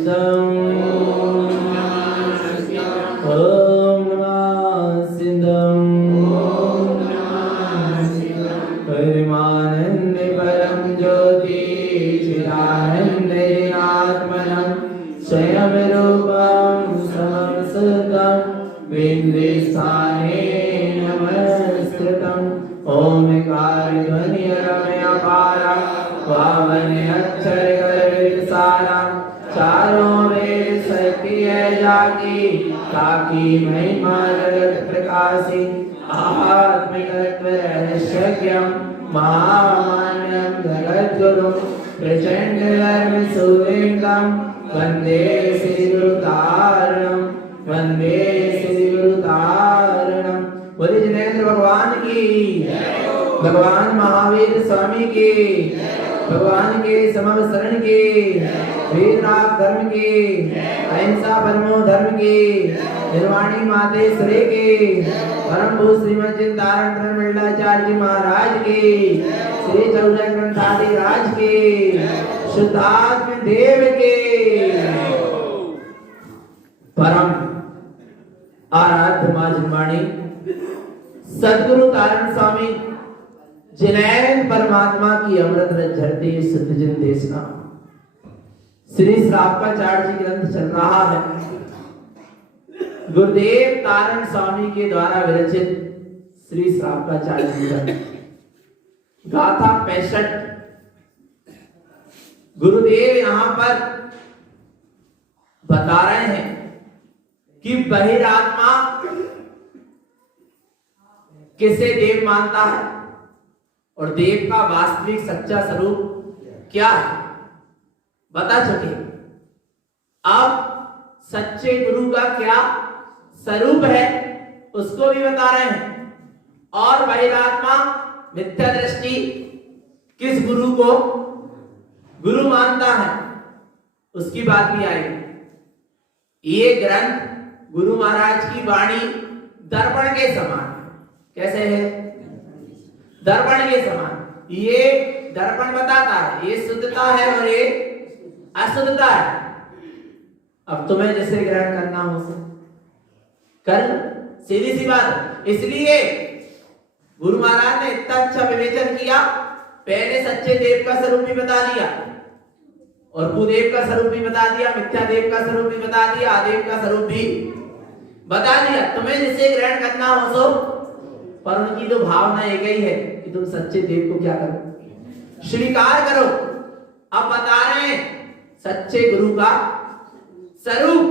सिद्धं ॐ नमः सिद्धं परिमानन्दे परं ज्योति चिदानन्दे आत्मनं स्वयं रूपं समं बिंदुस्थाने नमस्कृतं ओंकार ध्वनि रमयापारा पावने अक्षर सारा चारों वेद सत्य जाकी ताकि महिमा जगत प्रकाशी आत्मिकत्व रहस्यज्ञं महामान्यं जगद्गुरुं प्रचंड धर्म सुलिंगं वंदे श्री गुरुतारणं वंदे श्री गुरुतारणं। बोलिए जिनेंद्र भगवान की, भगवान महावीर स्वामी की, भगवान के समव शरण की, वीरराग धर्म की, अहिंसा परमो धर्म की, निर्वाणी मातेश्वरी की, परम भू श्रीमद चिंतारण मंडलाचार्य जी महाराज की, श्री चौदह ग्रंथादि राज की, शुद्धात्म देव की, परम आराध्य मां जिनवाणी सद्गुरु तारण स्वामी जिनैन परमात्मा की अमृत रस झरती शुद्ध जिन देशना श्री श्रावकाचार्य जी ग्रंथ चल रहा है। गुरुदेव तारण स्वामी के द्वारा विरचित श्री श्रावकाचार्य जी ग्रंथ गाथा 65। गुरुदेव यहां पर बता रहे हैं कि बहिरात्मा किसे देव मानता है और देव का वास्तविक सच्चा स्वरूप क्या है बता चुके। अब सच्चे गुरु का क्या स्वरूप है उसको भी बता रहे हैं और बहिरात्मा मिथ्या दृष्टि किस गुरु को गुरु मानता है उसकी बात भी आएगी। ये ग्रंथ गुरु महाराज की वाणी दर्पण के समान है। कैसे है? दर्पण के समान। ये दर्पण बताता है ये शुद्धता है और ये अशुद्धता है। अब तुम्हें जैसे ग्रहण करना हो कर, सीधी सी बात। इसलिए गुरु महाराज ने इतना अच्छा विवेचन किया। पहले सच्चे देव का स्वरूप भी बता दिया और कुदेव का स्वरूप भी बता दिया, मिथ्या देव का स्वरूप भी बता दिया, आदेव का स्वरूप भी बता दिया। तुम्हें जिसे ग्रहण करना हो सो, पर उनकी तो भावना एक ही है कि तुम सच्चे देव को क्या करो, स्वीकार करो। अब बता रहे हैं सच्चे गुरु का स्वरूप,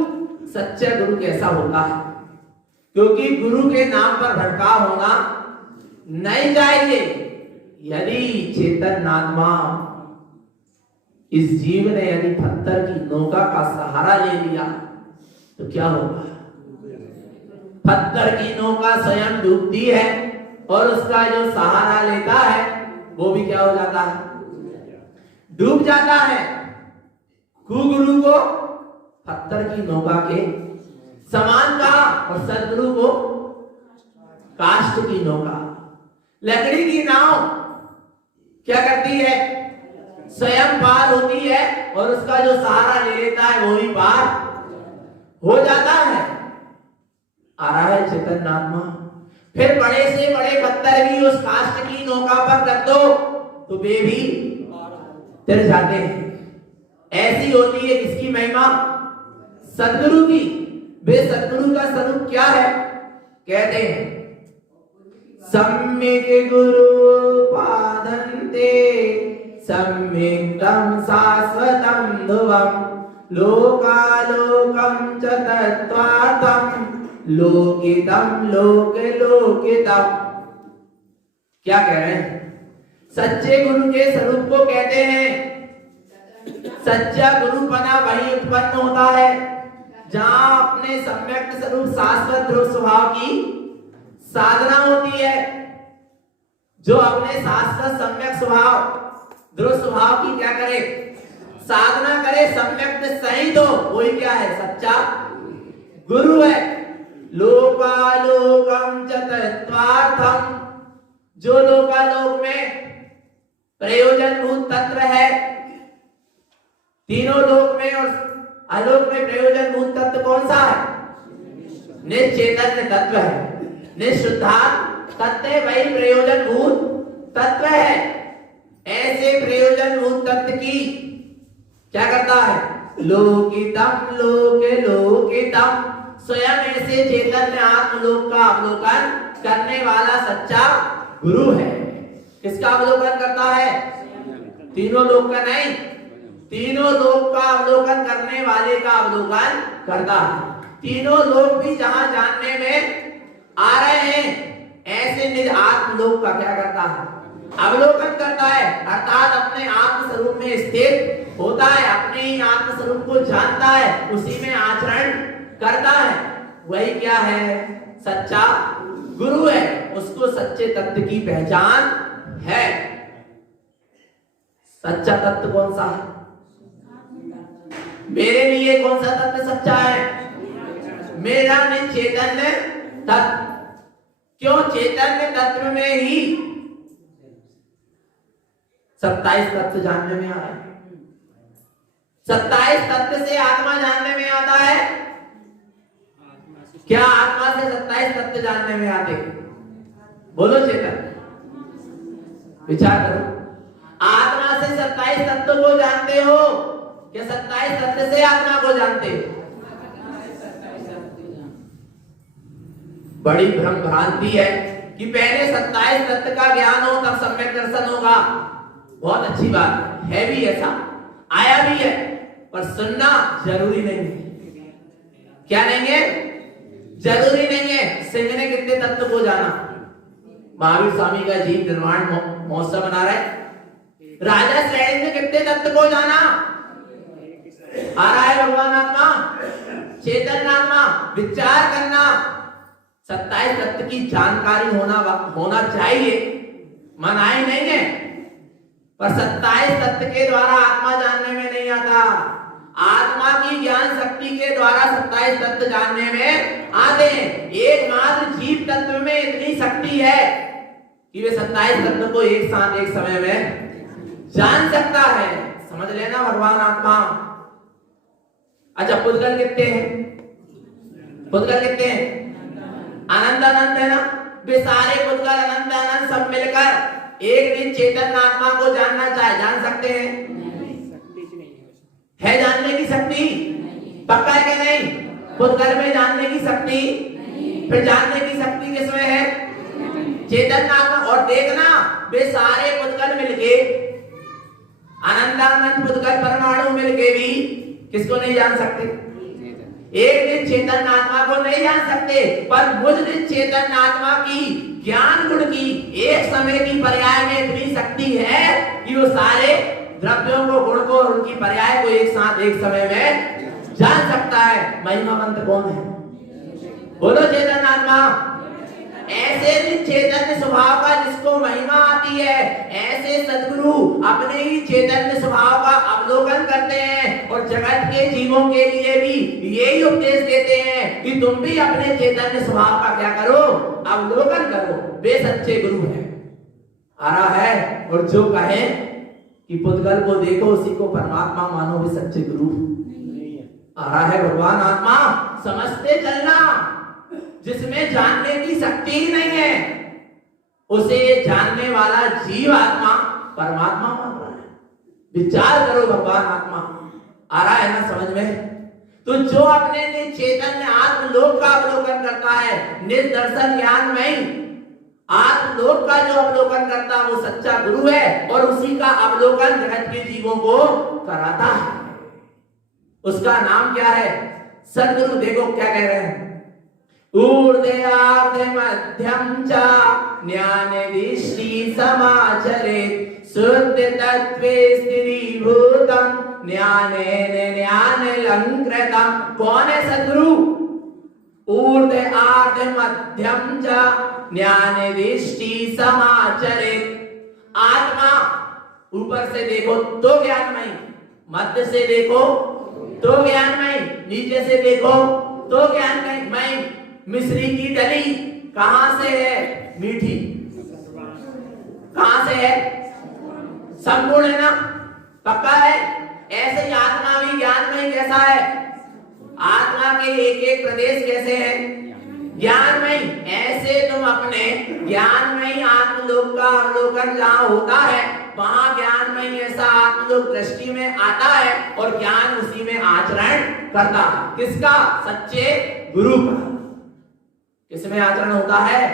सच्चा गुरु कैसा होता है। क्योंकि गुरु के नाम पर भटकाव होना नहीं चाहिए। यदि चेतन आत्मा इस जीव ने यदि पत्थर की नौका का सहारा ले लिया तो क्या होगा? पत्थर की नौका स्वयं डूबती है और उसका जो सहारा लेता है वो भी क्या हो जाता है? डूब जाता है। कुगुरु को पत्थर की नौका के समान कहा और सदगुरु को काष्ठ की नौका। लकड़ी की नाव क्या करती है? स्वयं पार होती है और उसका जो सहारा ले लेता है वो भी पार हो जाता है। आ रहा है चेतन आत्मा। फिर बड़े से बड़े पत्थर भी उस काष्ठ की नौका पर रख दो तो वे भी तिर जाते हैं। ऐसी होती है किसकी महिमा? सद्गुरु की। वे सद्गुरु का स्वरूप क्या है? कहते हैं सम्यक गुरु पादन्ते सम्यक्तं शाश्वतं ध्रुवं लोकालोकं च तत्त्वार्थं लोकितं लोकलोकितं। क्या कह रहे हैं? सच्चे गुरु के स्वरूप को कहते हैं। सच्चा गुरुपना वही उत्पन्न होता है जहां अपने सम्यक स्वरूप शाश्वत ध्रुव स्वभाव की साधना होती है। जो अपने शाश्वत सम्यक स्वभाव ध्रुव स्वभाव की क्या करे? साधना करे, सम्यक सहित हो, वही क्या है? सच्चा गुरु है। लोकालोकं च तत्त्वार्थं, जो लोकालोक में प्रयोजन भूत तत्व है, तीनों लोक में और आलोक में प्रयोजनभूत तत्व कौन सा है? निश्चैतन्य तत्व है, निःशुद्धात्म तत्व वही प्रयोजनभूत तत्व है। ऐसे प्रयोजनभूत तत्व की क्या करता है? लोकितम लोके लोकितम, स्वयं ऐसे चैतन्य आत्मलोक का अवलोकन करने वाला सच्चा गुरु है। किसका अवलोकन करता है? तीनों लोक का नहीं, तीनों लोक का अवलोकन करने वाले का अवलोकन करता है। तीनों लोक भी जहां जानने में आ रहे हैं, ऐसे निज आत्मलोक का क्या करता है? अवलोकन करता है, अर्थात अपने आत्म स्वरूप में स्थित होता है, अपने ही आत्म स्वरूप को जानता है, उसी में आचरण करता है। वही क्या है? सच्चा गुरु है। उसको सच्चे तत्व की पहचान है। सच्चा तत्व कौन सा है? मेरे लिए कौन सा तत्व सच्चा है? मेरा चैतन्य तत्व। क्यों? चैतन्य तत्व में ही 27 तत्व जानने में आ रहा है। 27 तत्व से आत्मा जानने में आता है। क्या आत्मा से 27 तत्व जानने में आते? बोलो चेतन, विचार करो। आत्मा से 27 तत्व को जानते हो? क्या 27 तत्व से आत्मा को जानते हो? बड़ी भ्रम भ्रांति है कि पहले 27 तत्व का ज्ञान हो तब सम्यक दर्शन होगा। बहुत अच्छी बात है भी, ऐसा आया भी है, पर सुनना जरूरी नहीं है। क्या नहीं है? जरूरी नहीं है। सिंह ने कितने तत्व को जाना? महावीर स्वामी का जीव निर्माण महोत्सव मना रहे। राजा श्रेणी ने कितने तत्व को जाना? आ रहा है भगवान आत्मा, चेतन आत्मा। विचार करना, 27 तत्व की जानकारी होना चाहिए, मनाही नहीं है, पर 27 तत्व के द्वारा आत्मा जानने में नहीं आता। आत्मा की ज्ञान शक्ति के द्वारा 27 तत्व जानने में आते हैं। एकमात्र जीव तत्व में इतनी शक्ति है कि वे 27 तत्व को एक साथ एक समय में जान सकता है। समझ लेना भगवान आत्मा। अच्छा, पुद्गल कितने हैं? पुद्गल कितने हैं? अनंत अनंत है ना। वे सारे पुद्गल अनंत अनंत सब मिलकर एक दिन चेतन आत्मा को जानना चाहे, जान सकते हैं? है जानने की शक्ति? पक्का है कि नहीं? पुद्गल में जानने की शक्ति, फिर जानने की शक्ति किसमें है? चेतन आत्मा। और देखना, वे सारे पुद्गल मिलके, अनंत अनंत पुद्गल परमाणु मिलके भी किसको नहीं जान सकते? एक दिन चेतन आत्मा को नहीं जान सकते, पर मुझ दिन चेतन आत्मा की ज्ञान गुण की एक समय की पर्याय में इतनी शक्ति है कि वो सारे द्रव्यों को, गुण को और उनकी पर्याय को एक साथ एक समय में जान सकता है। महिमावंत कौन है? बोलो चेतन आत्मा। ऐसे चैतन्य स्वभाव का जिसको महिमा आती है, ऐसे सद्गुरु अपने ही चैतन्य स्वभाव का अवलोकन करते हैं और जगत के जीवों के लिए भी यही उपदेश देते हैं कि तुम भी अपने चैतन्य स्वभाव का क्या करो? अवलोकन करो। वे सच्चे गुरु हैं। आ रहा है। और जो कहे कि पुद्गल को देखो उसी को परमात्मा मानो, वे सच्चे गुरु आ रहा है। भगवान आत्मा समझते चलना। जिसमें जानने की शक्ति ही नहीं है, उसे जानने वाला जीव आत्मा परमात्मा मान रहा है। विचार करो भगवान आत्मा। आ रहा है ना समझ में? तो जो अपने निज चैतन्य आत्मलोक का अवलोकन करता है, निज दर्शन ज्ञान में आत्मलोक का जो अवलोकन करता है वो सच्चा गुरु है, और उसी का अवलोकन जगत के जीवों को कराता है। उसका नाम क्या है? सद्गुरु। देखो क्या कह रहे हैं, ऊर्ध्वे आर्ध्वे मध्यम च ज्ञानदृष्टि समाचरेत् शुद्ध तत्त्वे स्थिरीभूतं ज्ञानेन ज्ञानलंकृतं। कौन है सद्गुरु? ऊर्ध्वे आर्ध्वे मध्यम च ज्ञानदृष्टि समाचरेत्। आत्मा ऊपर से देखो तो ज्ञानमयी, मध्य से देखो तो ज्ञानमयी, नीचे से देखो तो ज्ञानमयी। मिश्री की डली कहां से है? मीठी। कहां से है? संपूर्ण है ना? पक्का है। ऐसे ही आत्मा भी ज्ञान में कैसा है? आत्मा के एक एक प्रदेश कैसे हैं? ज्ञान में। ऐसे तुम अपने ज्ञान में ही आत्मलोक का अवलोकन जहां होता है वहां ज्ञान में ही ऐसा आत्मलोक दृष्टि में आता है और ज्ञान उसी में आचरण करता है। किसका? सच्चे गुरु का। किसमें आचरण होता है?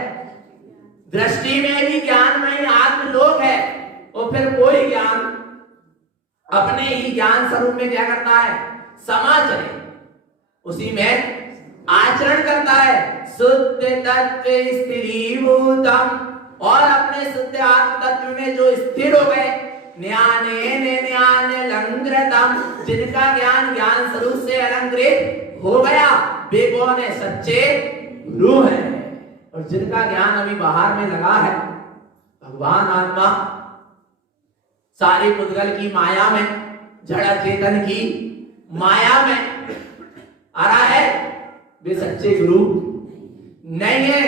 दृष्टि में भी ज्ञान में ही आत्मलोक है और फिर कोई ज्ञान अपने ही ज्ञान स्वरूप में क्या करता है? समाचरण, उसी में आचरण करता है। शुद्ध तत्व स्थिरीभूतम, और अपने शुद्ध आत्म तत्व में जो स्थिर हो गए, ज्ञाने लंकृतम, जिनका ज्ञान ज्ञान स्वरूप से अलंकृत हो गया, वे कौन है? सच्चे गुरु है। और जिनका ज्ञान अभी बाहर में लगा है, भगवान आत्मा सारी पुद्गल की माया में, जड़ चेतन की माया में आ रहा है, वे सच्चे गुरु नहीं है।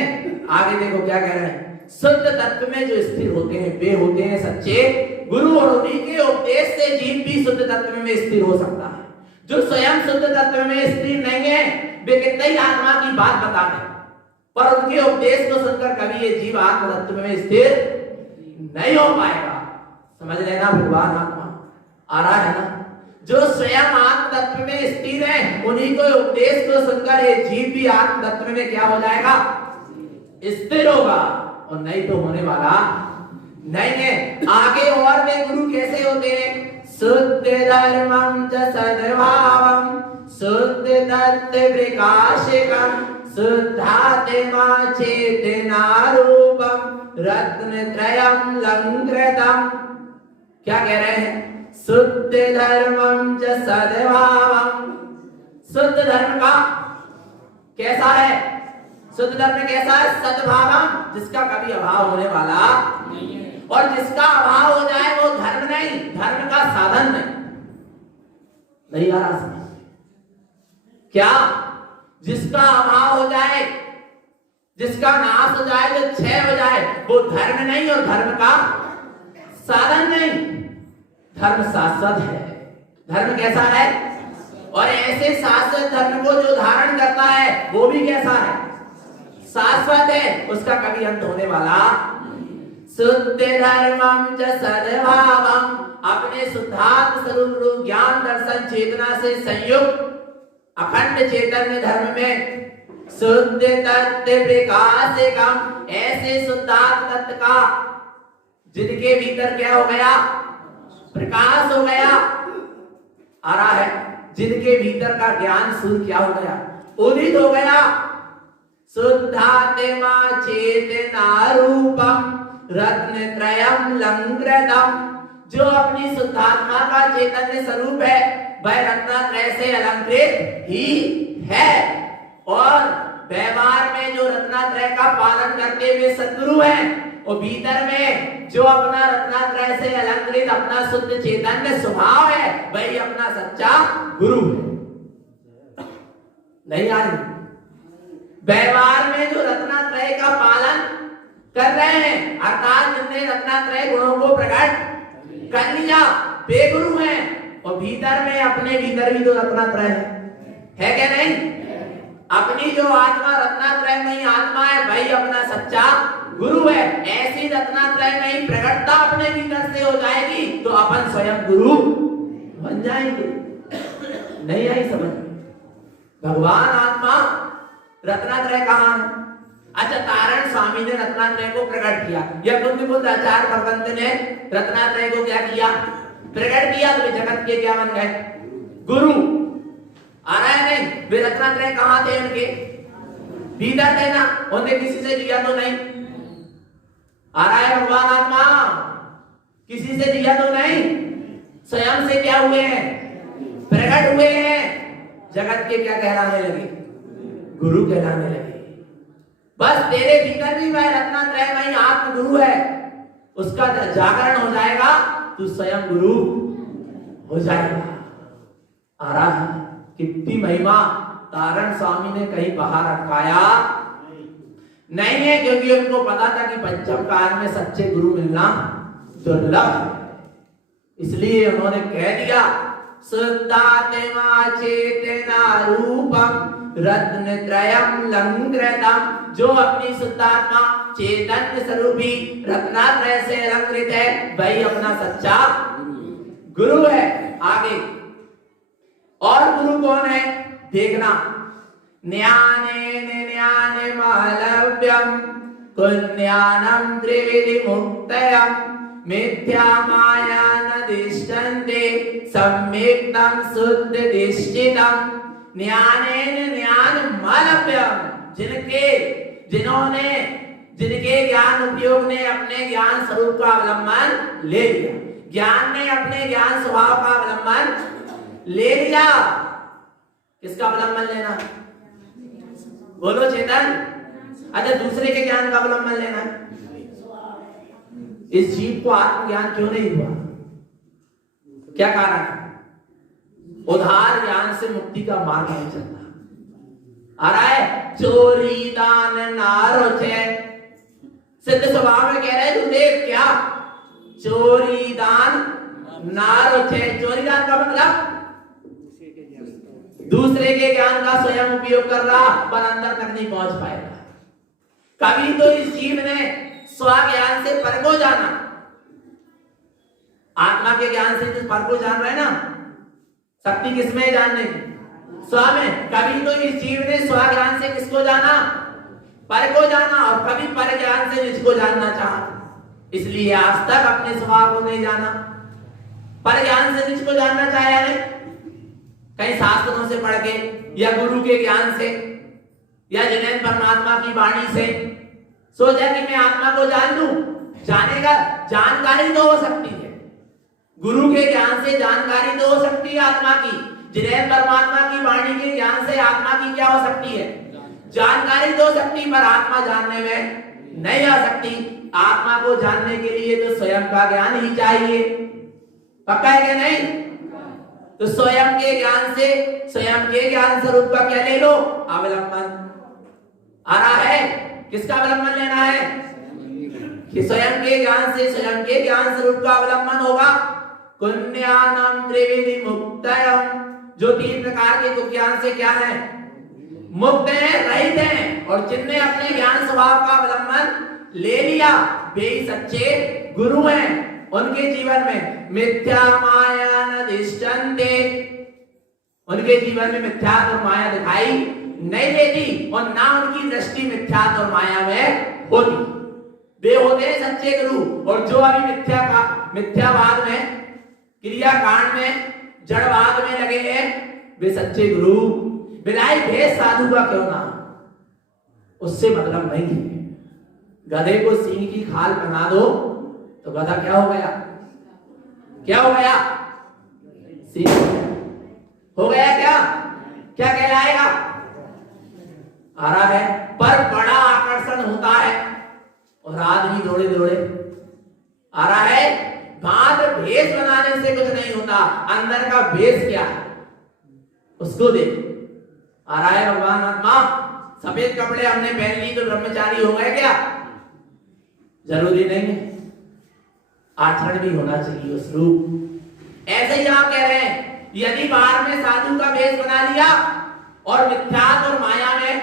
आगे देखो क्या कह रहे हैं, शुद्ध तत्व में जो स्थिर होते हैं वे होते हैं सच्चे गुरु, और उन्हीं के उपदेश से जीव भी शुद्ध तत्व में स्थिर हो सकता है। जो स्वयं शुद्ध तत्व में स्थिर नहीं है, वे कितने ही आत्मा की बात बता दें, पर उनके उपदेश को सुनकर कभी ये जीव आत्म तत्व में स्थिर नहीं हो पाएगा। समझ लेना, भगवान आत्मा आ रहा है ना। जो स्वयं आत्म तत्व में स्थिर है, उन्हीं को उपदेश को सुनकर ये जीव भी आत्म तत्व में क्या हो जाएगा? स्थिर होगा, और नहीं तो होने वाला नहीं है। आगे और वे गुरु कैसे होते हैं? शुद्ध धर्मं च सद्भावं, शुद्ध तत्व प्रकाशकं, शुद्धात्मा चेतना रूपं, रत्नत्रयं लंकृतम्। क्या कह रहे हैं? शुद्ध धर्मं च सद्भावं, शुद्ध धर्म का कैसा है? शुद्ध धर्म कैसा है? सद्भावं, जिसका कभी अभाव होने वाला नहीं है, और जिसका अभाव हो जाए वो धर्म नहीं, धर्म का साधन नहीं आ रहा समझ? क्या? जिसका अभाव हो जाए, जिसका नाश हो जाए, जो क्षय हो जाए, वो धर्म नहीं और धर्म का साधन नहीं। धर्म शाश्वत है। धर्म कैसा है? और ऐसे शाश्वत धर्म को जो धारण करता है वो भी कैसा है? शाश्वत है, उसका कभी अंत होने वाला। शुद्ध धर्मं च सद्भावं, अपने शुद्धात्म स्वरूप रूप ज्ञान दर्शन चेतना से संयुक्त अखंड चैतन्य धर्म में शुद्ध तत्व प्रकाशकं, ऐसे शुद्धात्म तत्व का जिनके भीतर क्या हो गया? प्रकाश हो गया। आ रहा है, जिनके भीतर का ज्ञान सूर्य क्या हो गया? उदित हो गया। शुद्धात्मा चेतना रूपम रत्नत्रयं लंकृतम्, जो अपनी शुद्धात्मा का चैतन्य स्वरूप है वह रत्नत्रय से अलंकृत ही है, और व्यवहार में जो रत्नत्रय का पालन करते हुए सद्गुरु हैं, और भीतर में जो अपना रत्नत्रय से अलंकृत अपना शुद्ध चैतन्य स्वभाव है, वही अपना सच्चा गुरु है। नहीं आ रही? व्यवहार में जो रत्नत्रय का पालन कर रहे हैं, अर्थात जिनने रत्नत्रय गुणों को प्रकट कर लिया, वे गुरु हैं। और भीतर में अपने भीतर भी तो रत्नत्रय है क्या नहीं? अपनी जो आत्मा रत्नत्रय में ही आत्मा है, वही अपना सच्चा गुरु है। ऐसी रत्नत्रय में ही प्रकटता अपने भीतर से हो जाएगी तो अपन स्वयं गुरु बन जाएंगे। नहीं आई समझ? भगवान आत्मा रत्नत्रय कहाँ है? अच्छा, तारण स्वामी ने रत्नत्रय को प्रकट किया, या कुंद आचार्य भगवंत ने रत्नत्रय को क्या किया? प्रकट किया, तो जगत के क्या बन गए? गुरु। आ रहा है नहीं? वे रत्नत्रय कहाँ थे? उनके भीतर थे ना, उन्हें किसी से लिया तो नहीं। आ रहा है? भगवान आत्मा किसी से लिया तो नहीं, स्वयं से क्या हुए हैं? प्रकट हुए हैं। जगत के क्या कहलाने लगे? गुरु कहलाने लगे। बस तेरे भीतर भी वह रत्नत्रय में आत्म गुरु है, उसका जागरण हो जाएगा, तू स्वयं गुरु हो जाएगा। आ रहा है? कितनी महिमा तारण स्वामी ने कहीं बाहर रखाया नहीं है, क्योंकि उनको पता था कि पंचम काल में सच्चे गुरु मिलना दुर्लभ है। इसलिए उन्होंने कह दिया शुद्धात्मा चेतना रूपम रत्नत्रयम लंकृतम, जो अपनी शुद्धात्मा चैतन्य स्वरूपी रत्नात्रय से अलंकृत है, वही अपना सच्चा गुरु है। आगे और गुरु कौन है देखना, ज्ञानेन ज्ञानमलभ्यम कुज्ञानम त्रिविधि मुक्तयम मिथ्या माया न दिष्टन्ते सम्यक्तं शुद्ध दिष्टितम। ज्ञानेन ज्ञानमलभ्यम, जिनके ज्ञान उपयोग ने अपने ज्ञान स्वरूप का अवलंबन ले लिया, ज्ञान ने अपने ज्ञान स्वभाव का अवलंबन ले लिया। किसका अवलंबन लेना, बोलो चेतन। अच्छा, दूसरे के ज्ञान का अवलंबन लेना है। इस जीव को आत्मज्ञान क्यों नहीं हुआ, क्या कारण है? उधार ज्ञान से मुक्ति का मार्ग नहीं चलता। आ रहा है, चोरी दान नारोचे, सिद्ध स्वभाव में कह रहे गुरुदेव क्या, चोरी दान नारोचे। चोरी दान का मतलब दूसरे के ज्ञान का स्वयं उपयोग कर रहा पर अंदर तक नहीं पहुंच पाएगा। कभी तो इस जीव ने स्व ज्ञान से पर को जाना, आत्मा के ज्ञान से जिस पर को जान रहे ना, शक्ति किसमें जानने की, स्व में। कभी तो इस जीव ने स्व ज्ञान से किसको जाना, पर को जाना, और कभी पर ज्ञान से निज को जानना चाहा। इसलिए आज तक अपने स्वभाव को नहीं जाना, पर ज्ञान से निज को जानना चाहे नहीं। कहीं शास्त्रों से पढ़ के या गुरु के ज्ञान से या जिनेन्द्र परमात्मा की वाणी से सोचा कि मैं आत्मा को जान लूं। जानेगा, जानकारी तो हो सकती है, गुरु के ज्ञान से जानकारी तो हो सकती है आत्मा की। जिनेन्द्र परमात्मा की वाणी के ज्ञान से आत्मा की क्या हो सकती है, जानकारी तो हो सकती, पर आत्मा जानने में नहीं आ सकती। आत्मा को जानने के लिए तो स्वयं का ज्ञान ही चाहिए, पक्का है क्या नहीं? तो स्वयं के ज्ञान से, स्वयं के ज्ञान स्वरूप का क्या ले लो, अवलंबन। आ रहा है, किसका अवलंबन लेना है, कि स्वयं के ज्ञान से, स्वयं के ज्ञान स्वरूप का अवलंबन होगा। कुज्ञानम त्रिविधि मुक्तयम, जो तीन प्रकार के ज्ञान से क्या है, मुक्त है, रहित है। और जिनने अपने ज्ञान स्वभाव का अवलंबन ले लिया वे सच्चे गुरु हैं। उनके जीवन में मिथ्या माया न दिष्टन्ते, उनके जीवन में मिथ्या और माया दिखाई नहीं देती, और ना उनकी दृष्टि मिथ्या और माया में होती। वे होते हैं सच्चे गुरु। और जो अभी मिथ्यावाद में, क्रियाकांड में, जड़वाद में लगे हैं, वे सच्चे गुरु। बिलाई भेष साधु का क्यों ना, उससे मतलब नहीं है। गधे को सिंह की खाल बना दो तो गधा क्या हो गया, क्या हो गया, सिंह हो गया। क्या क्या कहलाएगा, आ रहा है। पर बड़ा आकर्षण होता है और आदमी दौड़े दौड़े आ रहा है। बाहर भेष बनाने से कुछ नहीं होता, अंदर का भेष क्या है उसको देख। आ रहा है भगवान आत्मा, सफेद कपड़े हमने पहन ली तो ब्रह्मचारी हो गए क्या, जरूरी नहीं है, आचरण भी होना चाहिए उस रूप। ऐसे ही आप कह रहे हैं, यदि बाहर में साधु का वेश बना लिया और मिथ्यात्व और माया में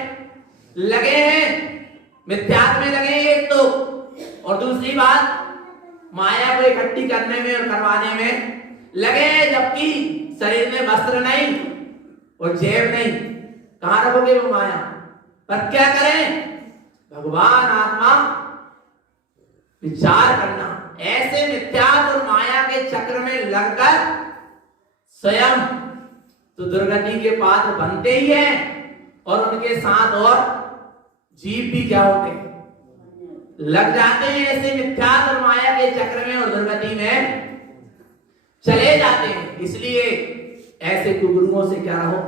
लगे हैं, मिथ्यात्व में लगे हैं एक तो, और दूसरी बात माया को इकट्ठी करने में और करवाने में लगे हैं, जबकि शरीर में वस्त्र नहीं और जेब नहीं, कहां रखोगे वो माया। पर क्या करें, भगवान आत्मा विचार करना, ऐसे मिथ्यात्व और माया के चक्र में लगकर स्वयं तो दुर्गति के पात्र बनते ही हैं, और उनके साथ और जीव भी क्या होते हैं, लग जाते हैं ऐसे मिथ्यात्व और माया के चक्र में और दुर्गति में चले जाते हैं। इसलिए ऐसे गुरुओं से क्या रहो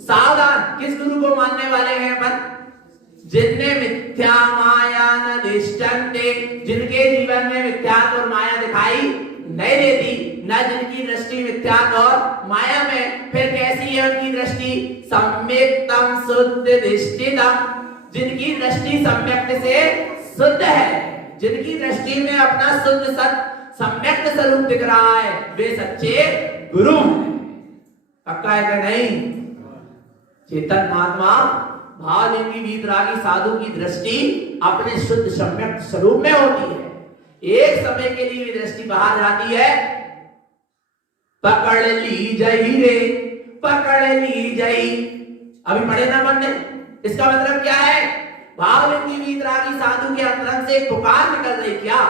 सावधान। किस गुरु को मानने वाले हैं अपन, जिनने मिथ्या माया न दिष्टन्ते, जिनके जीवन में मिथ्यात्व और माया दिखाई नहीं देती, न जिनकी दृष्टि मिथ्यात्व और माया में, फिर कैसी है उनकी दृष्टि, सम्यक्तम शुद्ध दिष्टितम, जिनकी दृष्टि सम्यक से शुद्ध है, जिनकी दृष्टि में अपना शुद्ध सत्य सम्यक स्वरूप दिख रहा है, वे सच्चे गुरु हैं। पक्का है कि नहीं? चेतन महात्मा भावलिंगी वीतरागी साधु की दृष्टि अपने शुद्ध सम्यक स्वरूप में होती है। एक समय के लिए भी दृष्टि बाहर जाती है, पकड़ ली जई रे, पकड़ ली जई। अभी पढ़े ना मन ने, इसका मतलब क्या है? भावलिंगी वीतरागी साधु के अंतरंग से पुकार निकल रही, क्या?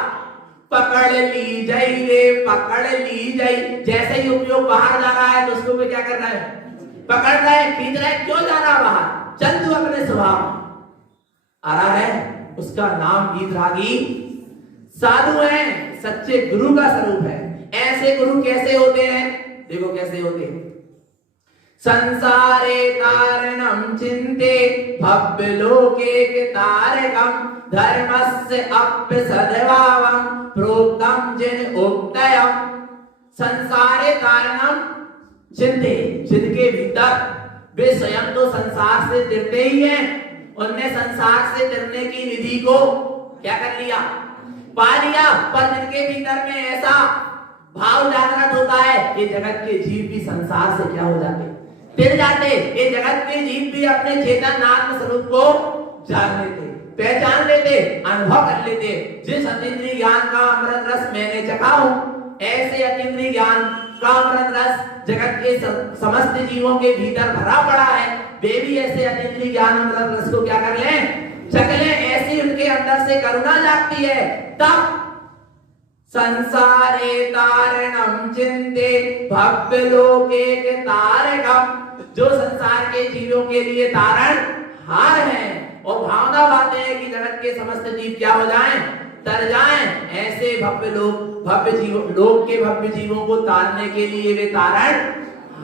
पकड़ ली जई रे, पकड़ ली जई। जैसे ही उपयोग बाहर जा रहा है तो उसको भी क्या कर रहा है? पकड़ रहा है, खींच रहा है। क्यों जा रहा बाहर? चल तू अपने स्वभाव आ रहा है। उसका नाम वीतरागी साधु है, सच्चे गुरु का स्वरूप है। ऐसे गुरु कैसे होते हैं? देखो कैसे होते हैं। संसारे तारणम चिंते भव्य लोके तारकम धर्मस्य अप्य सद्भावम प्रोक्तम जिन उक्तयम। संसारे तारणम चिंते, जिनके भीतर वे स्वयं तो संसार से तिरते ही हैं, उनने संसार से तिरने की निधि को क्या कर लिया? पा लिया। पर जिनके भीतर में ऐसा भाव जागृत होता है, ये जगत के जीव भी संसार से क्या हो जाते? तिर जाते। ये जगत के जीव भी अपने चेतन आत्म स्वरूप को जान लेते, पहचान लेते, अनुभव कर लेते। जिस अतीन्द्रिय ज्ञान का अमृत रस मैंने चखा हूं, ऐसे अतीन्द्रिय ज्ञान का अमृत रस जगत के समस्त जीवों के भीतर भरा पड़ा है। वे भी ऐसे अतीन्द्रिय ज्ञान अमृत रस को क्या कर लें? चख लें। ऐसी उनके अंदर से करुणा जागती है। तब संसारे तारणम चिंते भव्य लोके तारकम, जो संसार के जीवों के लिए तारण हार है और भावना बातें हैं कि जगत के समस्त जीव क्या हो जाएं? तर जाएं। ऐसे भव्य लोग, भव्य जीवों, लोक के भव्य जीवों को तारने के लिए वे तारण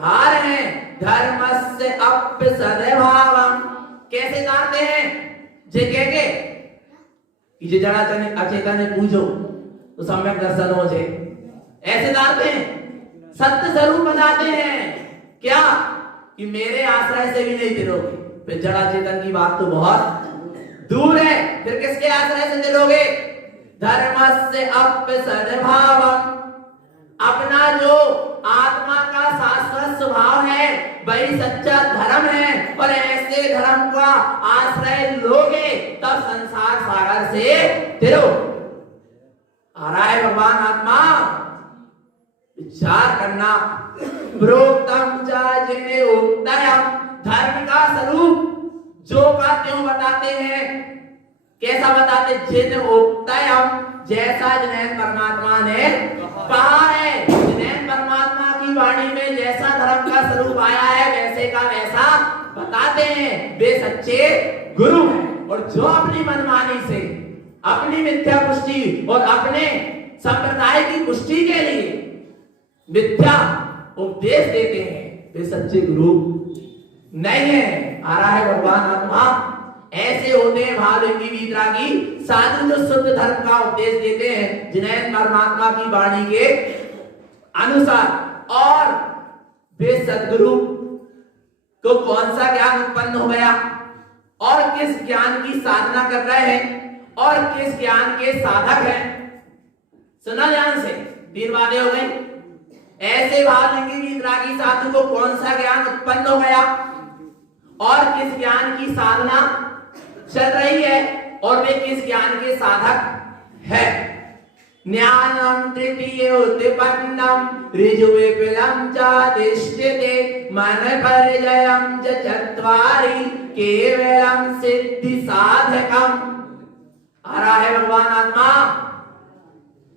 हार हैं। धर्मस्य अप्य सद्भावम, कैसे तारते हैं? जे कह के कि जे जड़ा अचेतन है पूजो तो सम्यक दर्शन हो जाए, ऐसे तारते हैं। सत्य स्वरूप बताते हैं क्या? कि मेरे आश्रय से भी नहीं तिरोगे। फिर जड़ा चेतन की बात तो बहुत दूर है। फिर किसके आश्रय से तिरोगे? धर्मस्य अप्य सद्भावम, अपना जो आत्मा का शाश्वत स्वभाव है वही सच्चा धर्म है। और ऐसे धर्म का आश्रय लोगे तब संसार सागर से तिरो। आ रहा है भगवान आत्मा, विचार करना। प्रोक्तम च जिने उक्तयम, धर्म का स्वरूप जो का त्यों बताते हैं। कैसा बताते? जिन उक्तयम, जैसा जिनेन परमात्मा ने कहा है। जिनेन परमात्मा की वाणी में जैसा धर्म का स्वरूप आया है वैसे का वैसा बताते हैं। वे सच्चे गुरु हैं। और जो अपनी मनमानी से अपनी मिथ्या पुष्टि और अपने संप्रदाय की पुष्टि के लिए मिथ्या उपदेश देते हैं, वे सच्चे गुरु नहीं है। आ रहा है भगवान आत्मा। ऐसे होते हैं भावलिंगी वीतरागी साधु, जो शुद्ध धर्म का उपदेश देते हैं जिन्हें परमात्मा की वाणी के अनुसार। और वे सद्गुरु को कौन सा ज्ञान उत्पन्न हो गया और किस ज्ञान की साधना कर रहे हैं और किस ज्ञान के साधक हैं? सुना ध्यान से, 3 बातें हो गई। ऐसे भावलिंगी वीतरागी साधु को कौन सा ज्ञान उत्पन्न हो गया और किस ज्ञान की साधना चल रही है और वे किस ज्ञान के साधक है। ज्ञानम तृतीय उत्पन्नम ऋजुविपुलम च दिष्यते मन परिजयम च चत्वारि केवलम सिद्धि साधकम। आ रहा है भगवान आत्मा।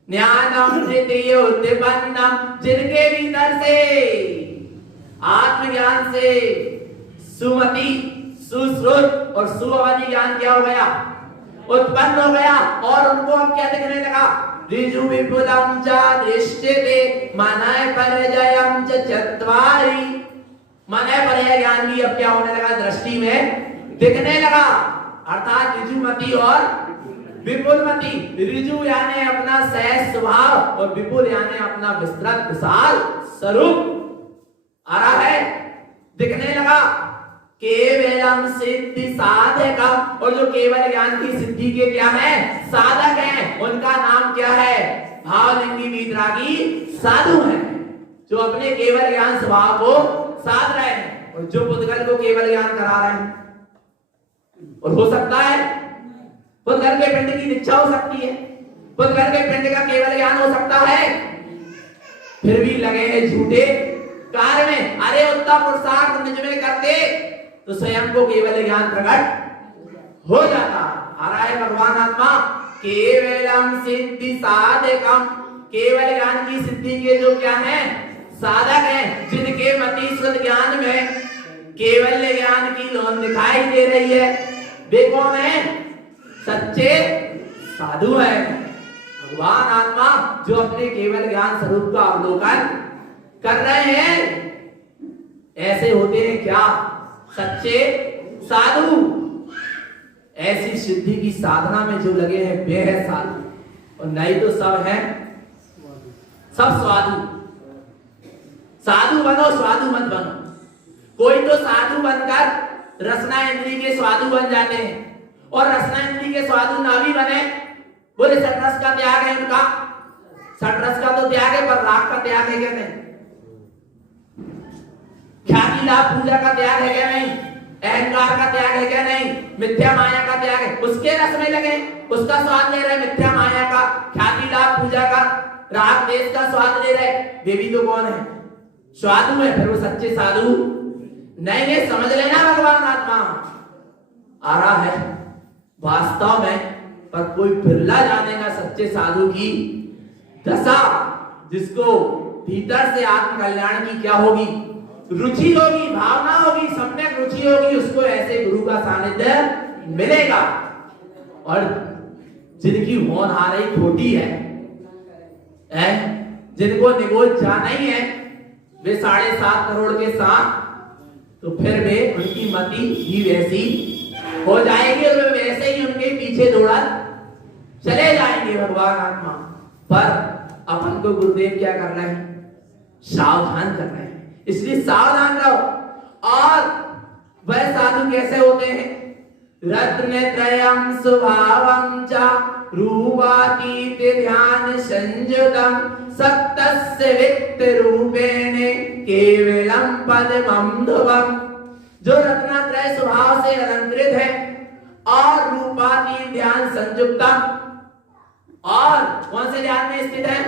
ज्ञानम तृतीय उत्पन्नम, जिनके भीतर से आत्मज्ञान से सुमति, सुश्रुत और सुअवधि ज्ञान क्या हो गया? उत्पन्न हो गया। और उनको अब क्या दिखने लगा? ऋजु विपुलम च दृष्यते मनः परिजयम च चत्वारि, मनः पर्याय ज्ञान भी अब क्या होने लगा? दृष्टि में दिखने लगा। अर्थात ऋजुमति और विपुलमति। ऋजु यानी अपना सहज स्वभाव और विपुल यानी अपना विस्तृत विशाल स्वरूप आ रहा है, दिखने लगा। केवलम सिद्धि साधक, और जो केवल ज्ञान की सिद्धि के क्या है? साधक हैं। उनका नाम क्या है? भावलिंगी वीतरागी साधु हैं, जो अपने केवल ज्ञान स्वभाव को साध रहे हैं, और जो पुद्गल को केवल ज्ञान करा रहे हैं। और हो सकता है पुद्गल के पिंड की दीक्षा हो सकती है, पुद्गल के पिंड का केवल ज्ञान हो सकता है, फिर भी लगे हैं झूठे कार्य में। अरे उतना पुरुषार्थ निज में करते तो स्वयं को केवल ज्ञान प्रकट हो जाता। आ रहा है भगवान आत्मा केवलम सिद्धि साधकम, केवल ज्ञान की सिद्धि के जो क्या है साधक हैं, जिनके मति शुद्ध ज्ञान में केवल ज्ञान की लोन दिखाई दे रही है, वे कौन है? सच्चे साधु है। भगवान आत्मा जो अपने केवल ज्ञान स्वरूप का अवलोकन कर रहे हैं, ऐसे होते हैं क्या? सच्चे साधु। ऐसी सिद्धि की साधना में जो लगे हैं वे है साधु, और नहीं तो सब है सब स्वादु। साधु बनो, स्वादु मत बनो। कोई तो साधु बनकर रसना इंद्री के स्वादु बन जाते हैं, और रसना इंद्री के स्वादु ना भी बने, बोले सटरस का त्याग है उनका। सटरस का तो त्याग है, पर राग का त्याग है क्या? नहीं। ख्याति लाभ पूजा का त्याग है क्या? नहीं। अहंकार का त्याग है क्या? नहीं। मिथ्या माया का त्याग है, उसके रस में लगे, उसका स्वाद ले रहे, मिथ्या माया का, ख्याति लाभ पूजा का, राग देश का स्वाद ले रहे, वे भी तो कौन है? साधु है। फिर वो सच्चे साधु नहीं है, समझ लेना। भगवान आत्मा आ रहा है वास्तव में, पर कोई बिरला जानेगा सच्चे साधु की दशा, जिसको भीतर से आत्म कल्याण की क्या होगी? रुचि होगी, भावना होगी, सम्यक रुचि होगी, उसको ऐसे गुरु का सानिध्य मिलेगा। और जिनकी होनहारी खोटी है, जिनको निगोज जाना ही है, वे 7.5 करोड़ के साथ, तो फिर वे उनकी मति ही वैसी हो जाएगी, और वे वैसे ही उनके पीछे दौड़ा चले जाएंगे। भगवान आत्मा पर अपन को गुरुदेव क्या कर रहे हैं? सावधान कर रहे हैं। इसलिए सावधान रहो। और वह साधु कैसे होते हैं? रत्नत्रयं स्वभावं च रूपातीत ध्यान संयुतम सत्तस्य वित्त रूपेण केवलम पदमं ध्रुवम्। जो रत्नत्रय स्वभाव से अलंकृत है और रूपातीत ध्यान संयुक्तम, और कौन से ध्यान में स्थित है?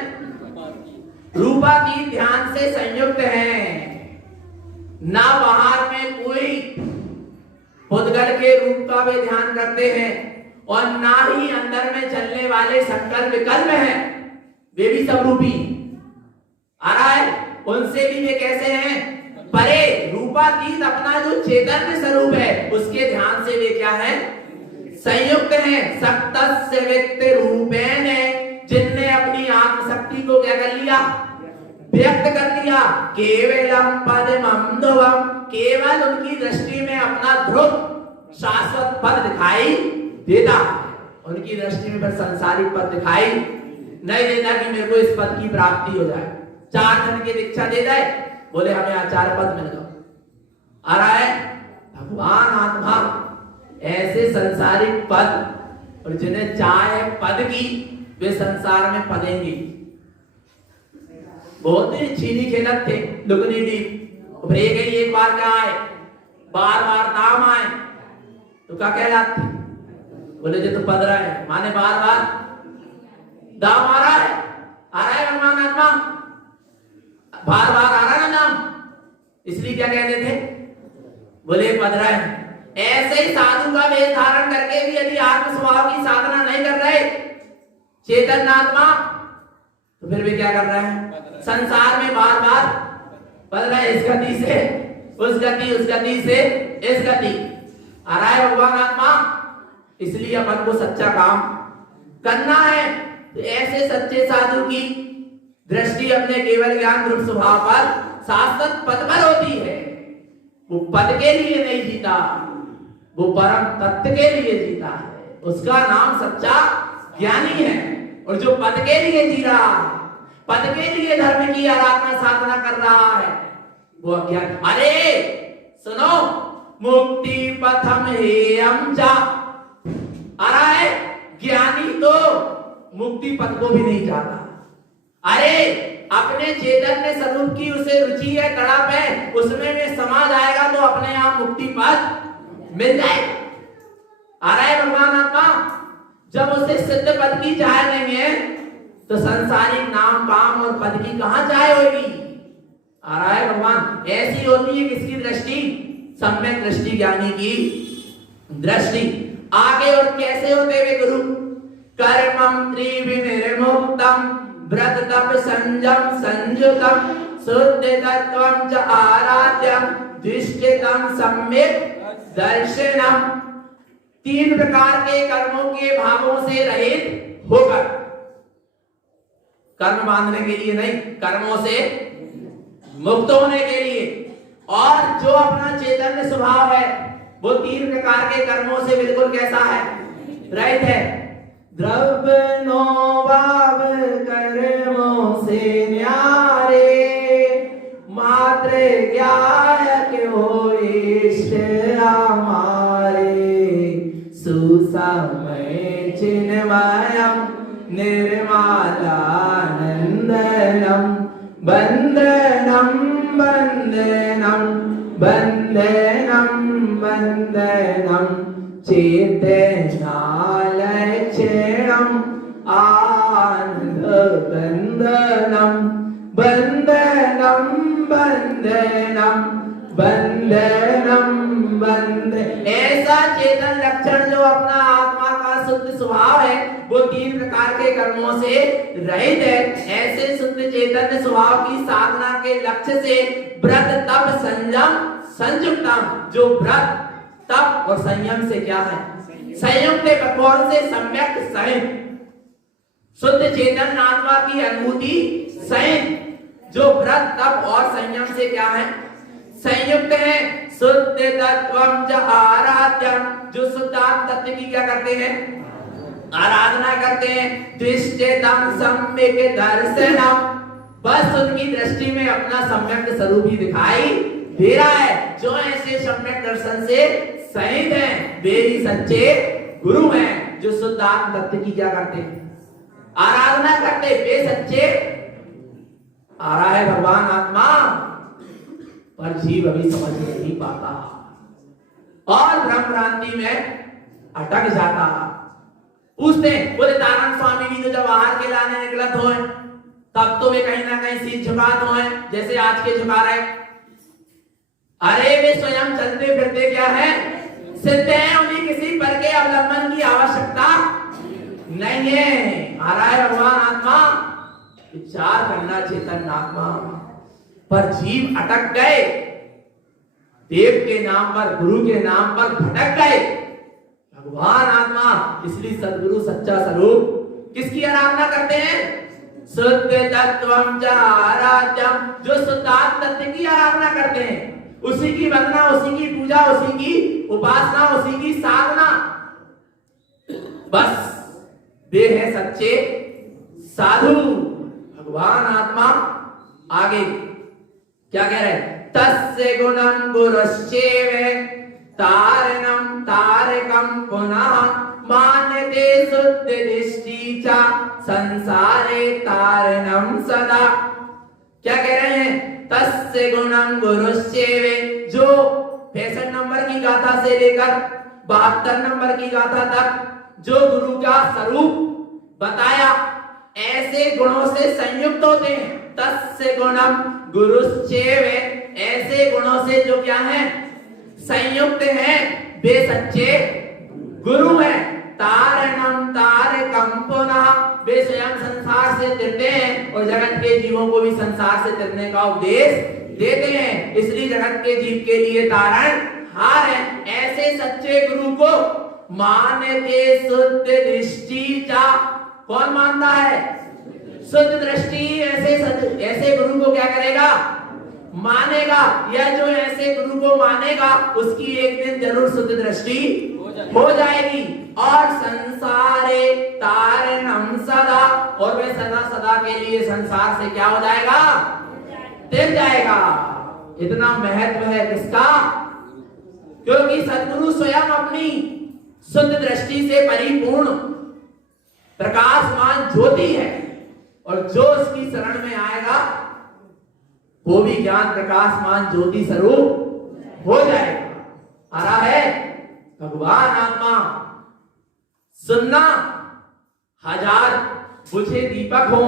रूपातीत ध्यान से संयुक्त है। ना बाहर में कोई पुद्गल के रूप का वे ध्यान करते हैं, और ना ही अंदर में चलने वाले संकल्प विकल्प हैं, वे भी सब रूपी। आ रहा है? उनसे भी वे कैसे हैं? परे। रूपातीत अपना जो चैतन्य स्वरूप है, उसके ध्यान से वे क्या है? संयुक्त है। सत्तस्य वित्त रूपेण, जिनने अपनी आत्मशक्ति को क्या कर लिया? व्यक्त कर लिया। केवलम पदमं ध्रुवम्, केवल उनकी दृष्टि में अपना ध्रुव शाश्वत पद दिखाई देता। उनकी दृष्टि में फिर संसारिक पद दिखाई नहीं देता कि मेरे को इस पद की प्राप्ति हो जाए। 4 दिन की दीक्षा दे जाए, बोले हमें आचार्य पद मिल गया। आ रहा है? भगवान आत्मा ऐसे संसारिक पद, और जिन्हें चाहे पद की, वे संसार में पदेंगे। बहुत ही छीनी खेलत थे लुगनी डी, एक बार क्या आए, बार बार नाम आए तो क्या कहलाते? बोले जो तो पद रहा है, माने बार बार दाम आ रहा है। आ रहा है भगवान आत्मा, बार बार आ रहा है नाम, इसलिए क्या कहते थे? बोले पद रहा है। ऐसे ही साधु का वेश धारण करके भी यदि आत्म स्वभाव की साधना नहीं कर रहे चेतन आत्मा, तो फिर भी क्या कर रहे हैं? संसार में बार बार बदल रहे, इस गति से उस गति, उस गति से इस गति। आ रहा है भगवान आत्मा। इसलिए अपन को सच्चा काम करना है। तो ऐसे सच्चे साधु की दृष्टि अपने केवल ज्ञान रूप स्वभाव पर शाश्वत पद पर होती है। वो पद के लिए नहीं जीता, वो परम तत्व के लिए जीता है। उसका नाम सच्चा ज्ञानी है। और जो पद के लिए जी रहा है, पद के लिए धर्म की आराधना साधना कर रहा है, वो अज्ञान। अरे सुनो, मुक्ति पथम हेयम चा। आ रहा है ज्ञानी तो मुक्ति पथ को भी नहीं चाहता। अरे अपने चैतन्य स्वरूप की उसे रुचि है, तड़प है, उसमें में समा जाएगा तो अपने आप मुक्ति पद मिल जाएगा। आ रहा है भगवान आत्मा? जब उसे सिद्ध पद की चाह नहीं है तो संसारिक नाम काम और पद की कहां चाह होगी? आ रहा है भगवान? ऐसी होती है किसकी दृष्टि? सम्यक दृष्टि, ज्ञानी की दृष्टि। आगे और कैसे होते वे गुरु? कर्मं त्रिविनिर्मुक्तम व्रत तप संयम संयुतम शुद्ध तत्वं च आराध्यम दृष्टितम सम्यक दर्शनम। 3 प्रकार के कर्मों के भावों से रहित होकर, कर्म बांधने के लिए नहीं, कर्मों से मुक्त होने के लिए, और जो अपना चैतन्य स्वभाव है वो 3 प्रकार के कर्मों से बिल्कुल कैसा है? रहित है। द्रव्य नो भाव कर्मों से न्यारे, मात्र ज्ञायक हो इष्ट हमारे। सुसमय चिन्मयम् निर्मलानन्दनं वन्दनं वन्दनं वन्दनं वन्दनं चेतनालक्षणम् आनन्दवन्दनं वन्दनं वन्दनं वन्दनं वन्दे। ऐसा चेतन लक्षण जो अपना आत्मा का शुद्ध स्वभाव है वो 3 प्रकार के कर्मों से रहित है। ऐसे शुद्ध चैतन्य स्वभाव की साधना के लक्ष्य से व्रत तप संयम संयुक्तम, जो व्रत तप और संयम से क्या है? संयुक्त है। कौन से? सम्यक संयम, शुद्ध चेतन आत्मा की अनुभूति संयम, जो व्रत तप और संयम से क्या है? संयुक्त है। शुद्ध तत्वं च आराध्यम, जो शुद्ध तत्व की क्या करते हैं? आराधना करते हैं। दृष्टितम सम्यक दर्शनम, बस उनकी दृष्टि में अपना सम्यक स्वरूप ही दिखाई दे रहा है। जो ऐसे सम्यक दर्शन से सहित हैं वे ही सच्चे गुरु हैं, जो शुद्ध आत्म तत्व की क्या करते हैं? आराधना करते, वे सच्चे। आ रहा है भगवान आत्मा, पर जीव अभी समझ नहीं पाता और भ्रम भ्रांति में अटक जाता। पूछते बोले दानंद स्वामी भी तो जब आहार के लाने निकलत हो तब तो वे कहीं ना कहीं सिर झुकात हो, जैसे आज के झुका रहे। अरे वे स्वयं चलते फिरते क्या है? सिद्ध है, उन्हें किसी पर के अवलंबन की आवश्यकता नहीं है। आ रहा है भगवान आत्मा? विचार करना चेतन आत्मा, पर जीव अटक गए, देव के नाम पर, गुरु के नाम पर भटक गए। भगवान आत्मा इसलिए सद्गुरु सच्चा स्वरूप किसकी आराधना करते हैं? शुद्ध तत्वं च आराध्यम, जो शुद्धात्म तत्व की आराधना करते हैं, उसी की वंदना, उसी की पूजा, उसी की उपासना, उसी की साधना, बस वे है सच्चे साधु। भगवान आत्मा आगे क्या कह रहे हैं? तस्य गुणं गुरुश्चैव तारणं तारकं पुनः मान्यते शुद्ध दृष्टि च संसारे तारणं सदा। क्या कह रहे हैं? तस्य गुणं गुरुश्चैव, जो 65 नंबर की गाथा से लेकर 72 नंबर की गाथा तक जो गुरु का स्वरूप बताया, ऐसे गुणों से संयुक्त होते हैं। तस्य गुणं गुरुश्चैव, ऐसे गुणों से जो क्या है? संयुक्त है, वे सच्चे गुरु हैं। तारणं तारकं पुनः, वे स्वयं संसार से तिरते हैं और जगत के जीवों को भी संसार से तिरने का उपदेश देते हैं। इसलिए जगत के जीव के लिए तारण हार है। ऐसे सच्चे गुरु को मानते शुद्ध दृष्टि चा, कौन मानता है? शुद्ध दृष्टि। ऐसे गुरु को क्या करेगा? मानेगा। यह जो ऐसे गुरु को मानेगा उसकी एक दिन जरूर शुद्ध दृष्टि हो जाएगी। और संसारे तारणं सदा, और वह सदा सदा के लिए संसार से क्या हो जाएगा? तिर जाएगा। इतना महत्व है किसका? क्योंकि सद्गुरु स्वयं अपनी शुद्ध दृष्टि से परिपूर्ण प्रकाशमान ज्योति है और जो उसकी शरण में आएगा वो भी ज्ञान प्रकाशमान ज्योति स्वरूप हो जाएगा। आ रहा है भगवान आत्मा। सुनना, 1000 बुझे दीपक हो,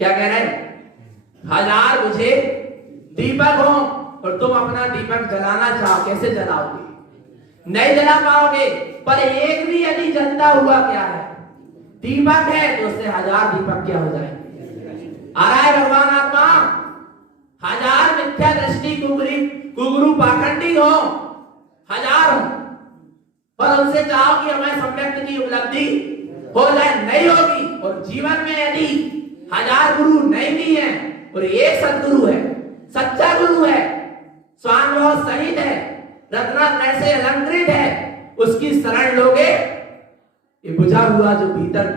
क्या कह रहे हैं, 1000 बुझे दीपक हो और तुम अपना दीपक जलाना चाहो, कैसे जलाओगे? नहीं जला पाओगे। पर एक भी यदि जलता हुआ क्या है, दीपक है, तो उससे 1000 दीपक क्या हो जाएंगे। आ रहा है भगवान आत्मा। 1000 मिथ्या दृष्टि कुगुरु पाखंडी हो, 1000 हो, पर उनसे चाहो कि हमें सम्यक्त की उपलब्धि हो जाए, नहीं होगी। और जीवन में यदि 1000 गुरु नहीं भी है और एक सदगुरु है, सच्चा गुरु है, स्वानुभव सहित है, रत्नात्रय से अलंकृत है, उसकी शरण लोगे, ये बुझा हुआ जो भीतर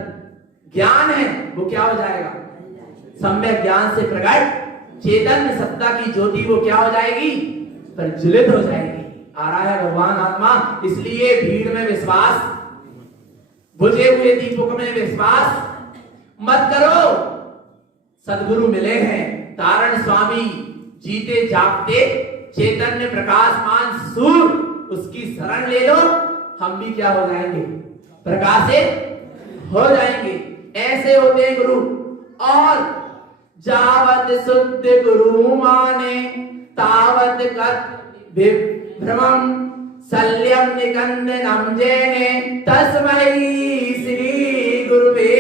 ज्ञान है वो क्या हो जाएगा, सम्यक ज्ञान से प्रकट चेतन सत्ता की ज्योति वो क्या हो जाएगी, प्रज्वलित हो जाएगी। आ रहा है भगवान आत्मा। इसलिए भीड़ में विश्वास, बुझे हुए दीपक में विश्वास मत करो। सदगुरु मिले हैं, तारण स्वामी, जीते जागते चैतन्य प्रकाशमान सूर, उसकी शरण ले लो, हम भी क्या हो जाएंगे, प्रकाशित हो जाएंगे। ऐसे होते हैं गुरु। और जावत शुद्ध गुरु माने तावत गत विभ्रमं शल्यम निकंदनम जैने तस्मै श्री गुरुवे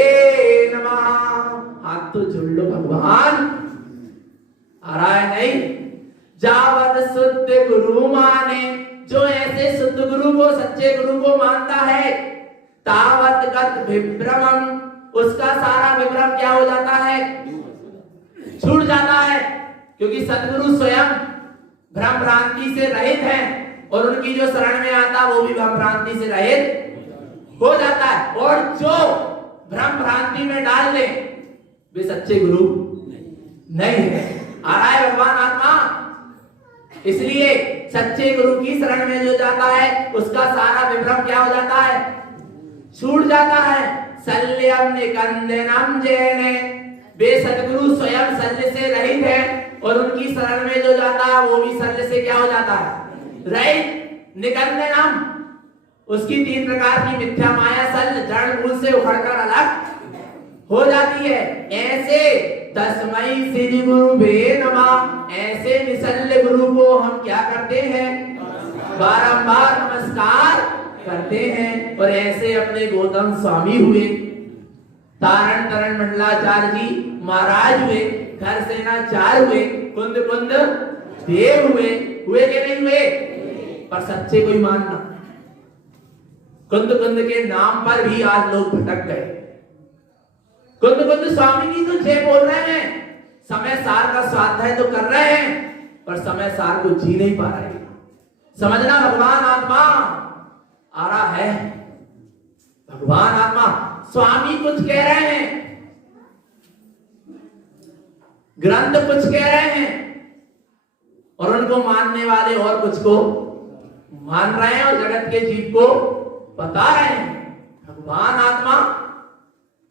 नमः। हाथ तो जोड़ लो भगवान। आ रहा है नहीं? जावत शुद्ध गुरु माने, जो ऐसे शुद्ध गुरु को, सच्चे गुरु को मानता है, तावत गत विभ्रमं, उसका सारा विभ्रम क्या हो जाता है, छूट जाता है। क्योंकि सदगुरु स्वयं भ्रम भ्रांति से रहित है और उनकी जो शरण में आता वो भी भ्रम भ्रांति से रहित हो जाता है। और जो भ्रम भ्रांति में डाल दे वे सच्चे गुरु नहीं है। आ रहा है भगवान आत्मा। इसलिए सच्चे गुरु की शरण में जो जाता है उसका सारा विभ्रम क्या हो जाता है, छूट जाता है। शल्यम निकंदनम जैने, वे सदगुरु स्वयं शल्य से रहित है और उनकी शरण में जो जाता है वो भी शल्य से क्या हो जाता है, रहित। निकंदनम, उसकी 3 प्रकार की मिथ्या माया शल्य जड़ मूल से उखड़कर अलग हो जाती है। ऐसे तस्मै श्री गुरुवे नमः, ऐसे निशल्य गुरु को हम क्या करते हैं, बारंबार नमस्कार करते हैं। और ऐसे अपने गौतम स्वामी हुए, तारण तरण मंडलाचार्य जी महाराज हुए, घर सेनाचार्य हुए, कुंद कुंद देव हुए कि नहीं हुए? पर सच्चे कोई मानना, कुंद कुंद के नाम पर भी आज लोग भटक गए। कुंद कुंद स्वामी की तो जय बोल रहे हैं, समय सार का स्वाध्याय तो कर रहे हैं, पर समय सार को जी नहीं पा रहे। समझना भगवान आत्मा आ रहा है। भगवान आत्मा स्वामी कुछ कह रहे हैं, ग्रंथ कुछ कह रहे हैं और उनको मानने वाले और कुछ को मान रहे हैं और जगत के जीव को बता रहे हैं। भगवान आत्मा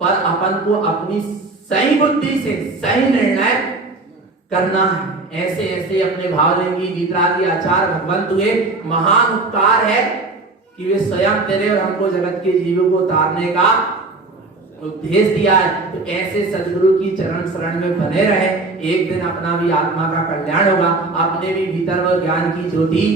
पर अपन को अपनी सही बुद्धि से सही निर्णय करना है। ऐसे ऐसे अपने भावलिंगी वितरागी आचार भगवंत हुए, महान उपकार है कि वे स्वयं तेरे और हमको जगत के जीवों को तारने का उपदेश दिया है। तो ऐसे सदगुरु की चरण शरण में बने रहे, एक दिन अपना भी आत्मा का कल्याण होगा, अपने भी भीतर वो ज्ञान की ज्योति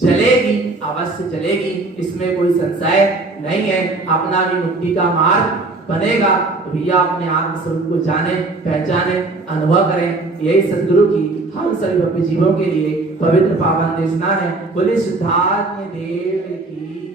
जलेगी, अवश्य जलेगी, इसमें कोई संशय नहीं है। अपना भी मुक्ति का मार्ग बनेगा। तो भैया अपने आत्म स्वरूप को जाने, पहचाने, अनुभव करें। यही सदगुरु की हम सभी जीवों के लिए पवित्र पावन देशना है। बोले सिद्धार्थ देव की।